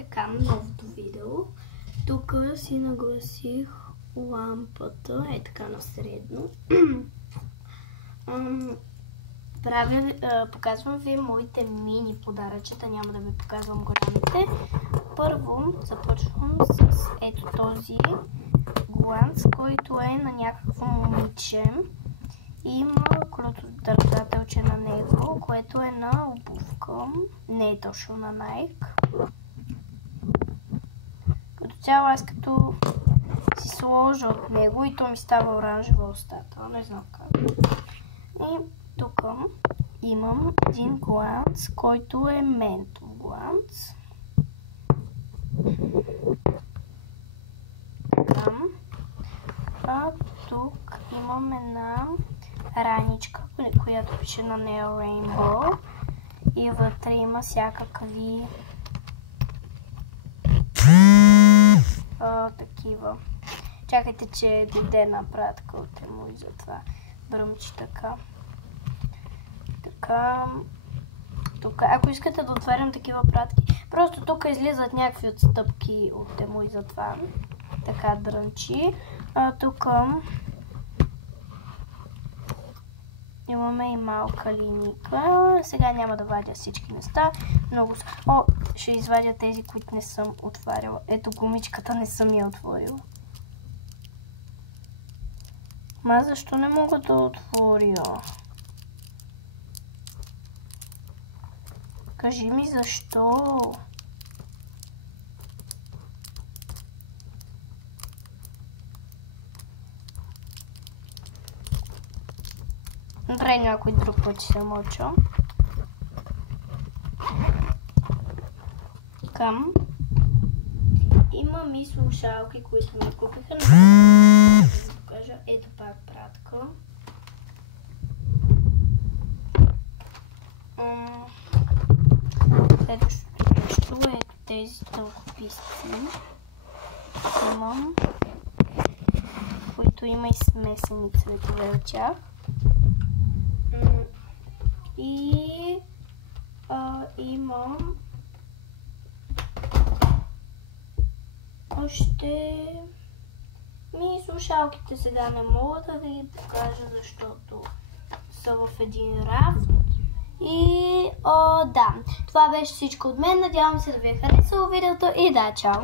Така, новото видео. Тук си нагласих лампата, така на средно. Показвам ви моите мини подаръчета, няма да ви показвам голямите. Първо започвам с ето този гланц, който е на някакво момиче. Има колотодържателче на него, което е на обувка, не е точно на Nike. Като цяло аз като си сложа от него и то ми става оранжева устата, не знам как. И тук имам един гланц, който е ментов гланц. Така. А тук имам една раничка, която пише на нея Rainbow. И вътре има всякакви такива. Чакайте, че дойде на пратка от му и затова бръмчи така. Така. Тук, ако искате да отварям такива пратки, просто тук излизат някакви отстъпки от тему и затова. Така дрънчи. Тук имаме и малка линейка. Сега няма да вадя всички места. Много са. Ще извадя тези, които не съм отваряла. Ето гумичката не съм я отворила. Защо не мога да отворя? Кажи ми защо? Добре, някой друг път ще се мълча. Към. Имам и слушалки, които ми купиха. Да ви покажа. Ето пак пратка. Следващото нещо е тези тълкописци. Имам, които има и смесени цветове от тях. И имам още слушалките сега не мога да ви покажа, защото са в един рафт. И да, това беше всичко от мен. Надявам се да ви е харесало видеото и да, чао!